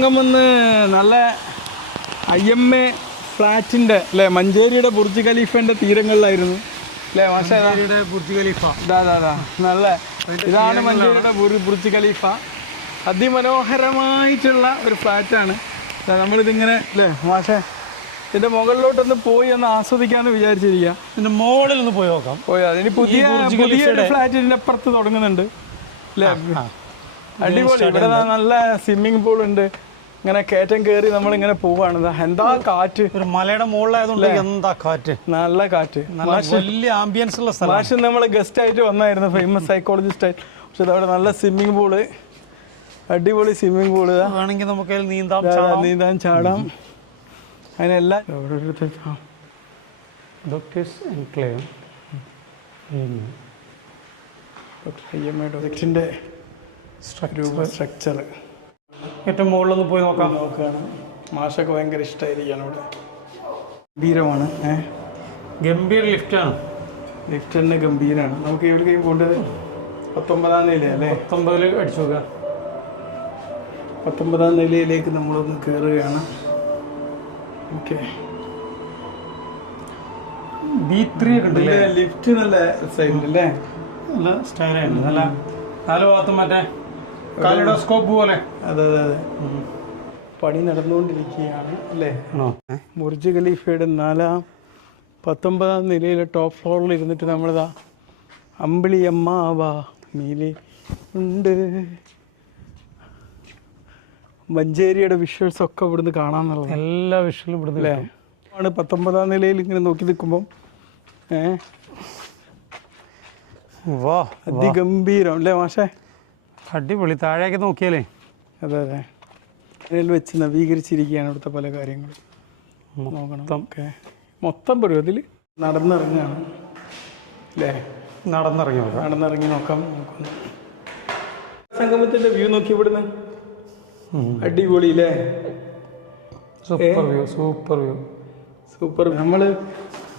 സംഗമെന്ന് നല്ല IMA ഫ്ലാറ്റിൻ്റെ അല്ലേ മഞ്ചേരിയുടെ Burj ഖലീഫൻ്റെ തീരങ്ങളിലായിരുന്നു അല്ലേ മഞ്ചേരിയുടെ ബുർജ് ഖലീഫ നല്ല ഇതാണ് മഞ്ചേരിയുടെ ബുർജ് ഖലീഫ. അതിമനോഹരമായിട്ടുള്ള ഒരു ഫ്ലാറ്റാണ്. നമ്മളിതിങ്ങനെ അല്ലേ മാഷേ ഇതിൻ്റെ മുകളിലോട്ടൊന്ന് പോയി ഒന്ന് ആസ്വദിക്കാമെന്ന് വിചാരിച്ചിരിക്കുക. ഇതിൻ്റെ മുകളിൽ ഒന്ന് പോയി നോക്കാം. പോയാ ഇനി പുതിയ ഫ്ലാറ്റ് ഇതിൻ്റെ അപ്പുറത്ത് തുടങ്ങുന്നുണ്ട് അല്ലേ. അടിപൊളി. ഇവിടെ നല്ല സ്വിമ്മിങ് പൂൾ ഉണ്ട്. ഇങ്ങനെ കയറ്റം കയറി നമ്മളിങ്ങനെ പോവാണ്. എന്താ കാറ്റ്. ഒരു മലയുടെ മുകളിലായതുകൊണ്ട് എന്താ കാറ്റ്, നല്ല കാറ്റ്, വലിയ ആംബിയൻസ് ഉള്ള സ്ഥലം. മാഷ് നമ്മൾ ഗസ്റ്റ് ആയിട്ട് വന്നായിരുന്നു, ഫേമസ് സൈക്കോളജിസ്റ്റ് ആയിട്ട്. പക്ഷെ അവിടെ നല്ല സ്വിമ്മിങ് പൂള്, അടിപൊളി സ്വിമ്മിങ് പൂള്. വേണമെങ്കിൽ നമുക്ക് നീന്താൻ ചാടാം. അതിനെല്ലാം ഡോക്ടറിൻ്റെ സ്ട്രക്ചർ ഏറ്റവും മുകളിലൊന്ന് പോയി നോക്കുകയാണ്. മാഷൊക്കെ ഭയങ്കര ഇഷ്ടമായിരിക്കുകയാണ് ഇവിടെ. ഗംഭീരമാണ്. ഗംഭീര ലിഫ്റ്റാണ്. ലിഫ്റ്റ് തന്നെ ഗംഭീരമാണ്. നമുക്ക് എവിടേക്കും പോകേണ്ടത് 19ാം നില അല്ലേ? 19 അടിച്ചു നോക്കുക. 19ാം നിലയിലേക്ക് നമ്മളൊന്ന് കയറുകയാണ്. ഓക്കെ. B3 ഒക്കെ ഉണ്ട്. ലിഫ്റ്റ് നല്ല സൈഡ് അല്ലേ, നല്ല സ്റ്റൈലായിട്ട് നല്ല നാല് ഭാഗത്തും മറ്റേ കാലിഡോസ്കോപ്പ് പോലെ. അതെ. പണി നടന്നുകൊണ്ടിരിക്കുകയാണ് അല്ലേ. ബുർജ് ഖലീഫയുടെ 19ാം നിലയിലെ ടോപ്പ് ഫ്ലോറിൽ ഇരുന്നിട്ട് നമ്മളിതാ അമ്പിളിയമ്മാവാ മീലി ഉണ്ട്. മഞ്ചേരിയുടെ വിഷ്വൽസ് ഒക്കെ ഇവിടുന്ന് കാണാമെന്നുള്ളത്. എല്ലാ വിഷ്വലും ഇവിടുന്ന് അല്ലേ ആണ്. 19ാം നിലയിൽ ഇങ്ങനെ നോക്കി നിൽക്കുമ്പം അതിഗംഭീരം അല്ലേ മാഷേ. അടിപൊളി. താഴേക്ക് നോക്കിയാലേ. അതെ. അതിൽ വെച്ച് നവീകരിച്ചിരിക്കുകയാണ് ഇവിടുത്തെ പല കാര്യങ്ങളും. നോക്കണം. മൊത്തം പരുവത്തിൽ നടന്നിറങ്ങുകയാണ് അല്ലേ. നടന്നിറങ്ങി നോക്കാം. സംഗമത്തിൻ്റെ വ്യൂ നോക്കി ഇവിടുന്ന് അടിപൊളി അല്ലേ. സൂപ്പർ. നമ്മൾ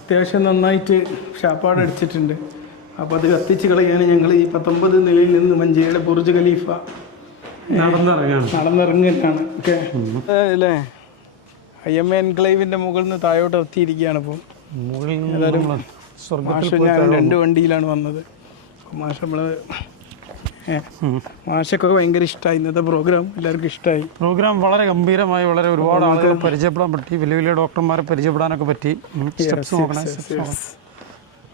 അത്യാവശ്യം നന്നായിട്ട് ഷാപ്പാടടിച്ചിട്ടുണ്ട്. അപ്പോൾ അത് കത്തിച്ച് കളയാണ് ഞങ്ങൾ ഈ 19 നിലയിൽ നിന്ന് മഞ്ചേരിയുടെ ബുർജ് ഖലീഫ നടന്നിറങ്ങുകയാണ്. ഓക്കെ അല്ലേ. IMA എൻക്ലേവിൻ്റെ മുകളിൽ നിന്ന് താഴോട്ട് എത്തിയിരിക്കുകയാണ്. ഇപ്പോൾ ഞാൻ 2 വണ്ടിയിലാണ് വന്നത്. മാഷൊക്കെ ഭയങ്കര ഇഷ്ടമായി. ഇന്നത്തെ പ്രോഗ്രാം എല്ലാവർക്കും ഇഷ്ടമായി. പ്രോഗ്രാം വളരെ ഗംഭീരമായി, വളരെ ഒരുപാട് ആളുകൾ പരിചയപ്പെടാൻ പറ്റി, വലിയ വലിയ ഡോക്ടർമാരെ പരിചയപ്പെടാനൊക്കെ പറ്റി.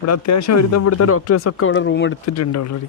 ഇവിടെ അത്യാവശ്യം ഒരുത്തം ഇവിടുത്തെ ഡോക്ടേഴ്സൊക്കെ ഇവിടെ റൂം എടുത്തിട്ടുണ്ട് ഓൾറെഡി.